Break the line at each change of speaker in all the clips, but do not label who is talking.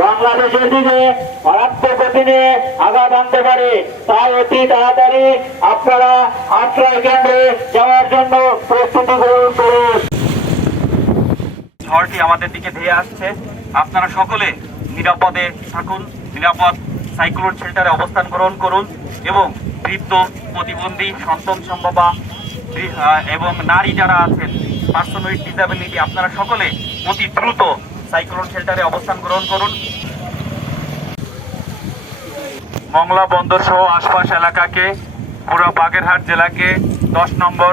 বাংলাদেশের আঘাত আনতে পারে। তাই অতি তাড়াতাড়ি আপনারা যাওয়ার জন্য প্রস্তুতি গ্রহণ করুন।
ঝড়টি আমাদের দিকে ধেয়ে আসছে। আপনারা সকলে নিরাপদে থাকুন, নিরাপদ সাইক্লোন শেল্টারে অবস্থান গ্রহণ করুন এবং বৃদ্ধ, প্রতিবন্ধী, সন্তান সম্ভবা এবং নারী যারা আছেন পার্সন ডিসাবিলিটি আপনারা সকলে অতি দ্রুত সাইক্লোন শেল্টারে অবস্থান গ্রহণ করুন। মংলা বন্দর সহ আশপাশ এলাকাকে, পুরো বাগেরহাট জেলাকে দশ নম্বর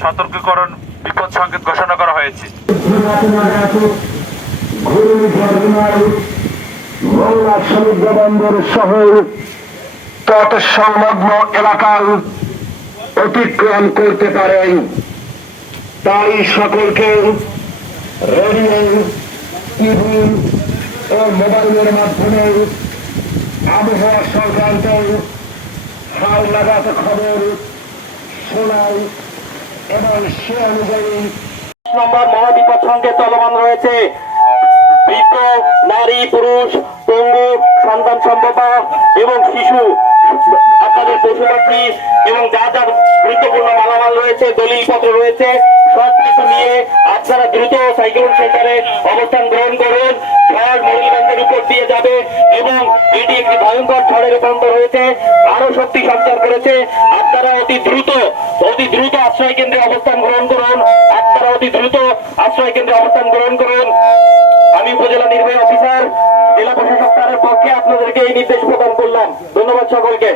সতর্কীকরণ বিপদ সংকেত ঘোষণা করা হয়েছে।
সংলগ্ন অতিক্রম করতে পারেন তাই সকলকে রেডিও টিভি ও মোবাইলের মাধ্যমে আবহাওয়া সংক্রান্ত হাল লাগাতে খবর শোনাই এবং সে অনুযায়ী
নম্বর মহাবিপদ সংকেত চলমান রয়েছে। বৃদ্ধ, নারী, পুরুষ, পঙ্গু, সন্তান সম্ভবা এবং শিশু, আপনাদের পশু পাখি এবং যা যা গুরুত্বপূর্ণ মালামাল রয়েছে দলিল পত্র রয়েছে আপনারা দ্রুত সাইক্লোন সেন্টারে অবস্থান গ্রহণ করুন। ঝড় মরিলগঞ্জের উপর দিয়ে যাবে এবং এটি একটি ভয়ঙ্কর ঝড়ে রূপান্তর হয়েছে। আরও শক্তি সঞ্চার করেছে। আপনারা অতি দ্রুত অতি দ্রুত আশ্রয় কেন্দ্রে অবস্থান গ্রহণ করুন। আপনারা অতি দ্রুত আশ্রয় কেন্দ্রে অবস্থান গ্রহণ করুন। আমি উপজেলা নির্বাহী অফিসার, জেলা প্রশাসক পক্ষে আপনাদেরকে এই নির্দেশ প্রদান করলাম। ধন্যবাদ সকলকে।